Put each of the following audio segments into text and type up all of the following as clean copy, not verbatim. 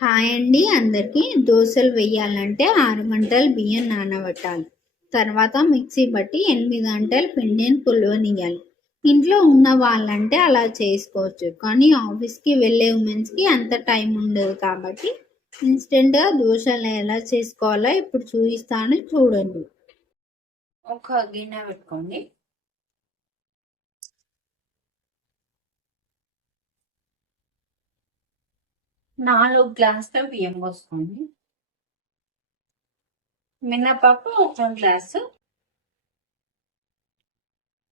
Hi అండి అందరికీ. దోశలు వేయాలంటే 6 గంటలు బియ్యం నానబెట్టాలి. తర్వాత మిక్సీ బట్టి 8 గంటలు పిండిని పులవనియాలి. ఇంట్లో ఉన్న వాళ్ళంటే అలా చేసుకోవచ్చు, కానీ ఆఫీస్కి వెళ్ళే ఉమెన్స్కి అంత టైం ఉండదు. కాబట్టి ఇన్స్టెంట్గా దోశలు ఎలా చేసుకోవాలో ఇప్పుడు చూపిస్తాను, చూడండి. ఒక గిన్నె పెట్టుకోండి. 4 గ్లాసుల బియ్యం పోసుకోండి. మినపప్పు 1 గ్లాసు,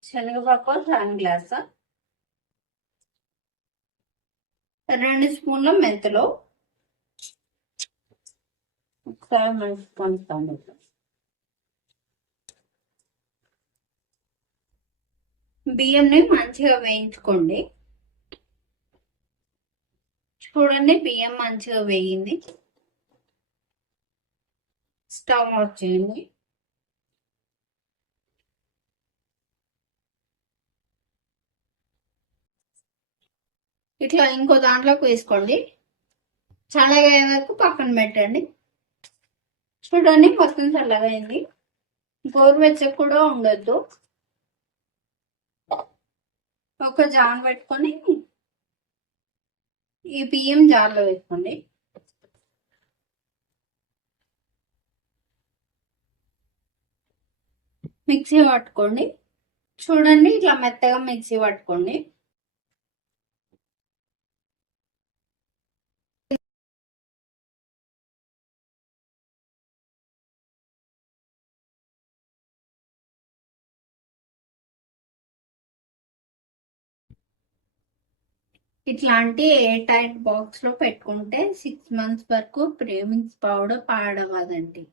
శనగపప్పు 2 గ్లాసు, 2 స్పూన్ల మెంతులు, ఒకసారి కలుపుకోండి. బియ్యంని మంచిగా వేయించుకోండి. చూడండి, బియ్యం మంచిగా వేగింది. స్టవ్ ఆఫ్ చేయండి. ఇట్లా ఇంకో దాంట్లోకి వేసుకోండి. చల్లగా అయ్యే వరకు పక్కన పెట్టండి. చూడండి, మొత్తం చల్లగా అయింది. గోరువెచ్చగా కూడా ఉండొద్దు. ఒక జాన్ పెట్టుకొని ఈ బియ్యం జార్లో వేసుకోండి. మిక్సీ పట్టుకోండి. చూడండి, ఇట్లా మెత్తగా మిక్సీ పట్టుకోండి. ఇట్లాంటి ఎయిర్ టైట్ బాక్స్ లో పెట్టుకుంటే 6 months వరకు ప్రీమిక్స్ పౌడర్ పాడవదండి.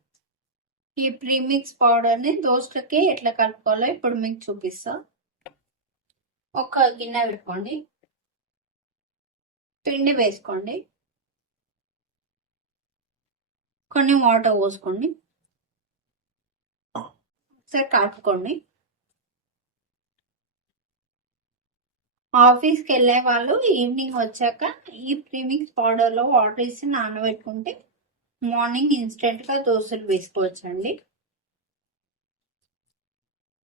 ఈ ప్రీమిక్స్ పౌడర్ ని దోశలకి ఎట్లా కలుపుకోవాలో ఇప్పుడు మీకు చూపిస్తా. ఒక గిన్నె పెట్టుకోండి. పిండి వేసుకోండి. కొన్ని వాటర్ పోసుకోండి. ఒకసారి కలుపుకోండి. ఆఫీస్కి వెళ్ళే వాళ్ళు ఈవినింగ్ వచ్చాక ఈ ప్రీమిక్స్ పౌడర్ లో వాటర్ వేసి నానబెట్టుకుంటే మార్నింగ్ ఇన్స్టెంట్ గా దోశలు వేసుకోవచ్చండి.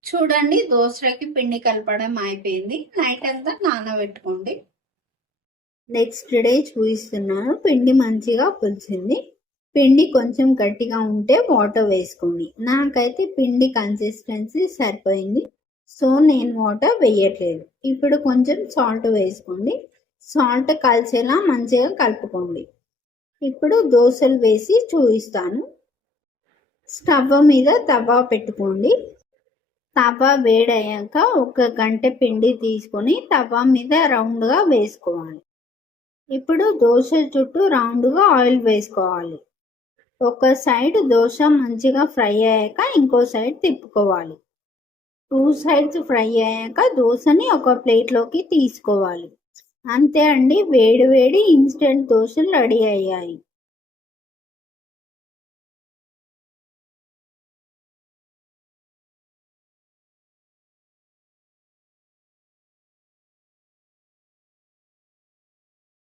చూడండి, దోశలకి పిండి కలపడం అయిపోయింది. నైట్ అంతా నానబెట్టుకోండి. నెక్స్ట్ డే చూపిస్తున్నాను. పిండి మంచిగా పులిచింది. పిండి కొంచెం గట్టిగా ఉంటే వాటర్ వేసుకోండి. నాకైతే పిండి కన్సిస్టెన్సీ సరిపోయింది, సో నేను వాటర్ వేయట్లేదు. ఇప్పుడు కొంచెం సాల్ట్ వేసుకోండి. సాల్ట్ కలిసేలా మంచిగా కలుపుకోండి. ఇప్పుడు దోశలు వేసి చూపిస్తాను. స్టవ్ మీద తవా పెట్టుకోండి. తవా వేడయ్యాక 1 గంట పిండి తీసుకొని తవా మీద రౌండ్గా వేసుకోవాలి. ఇప్పుడు దోశ చుట్టూ రౌండ్గా ఆయిల్ వేసుకోవాలి. ఒక సైడ్ దోశ మంచిగా ఫ్రై అయ్యాక ఇంకో సైడ్ తిప్పుకోవాలి. 2 sides ఫ్రై అయ్యాక దోశని ఒక ప్లేట్లోకి తీసుకోవాలి. అంతే అండి, వేడి వేడి ఇన్స్టెంట్ దోశలు రెడీ అయ్యాయి.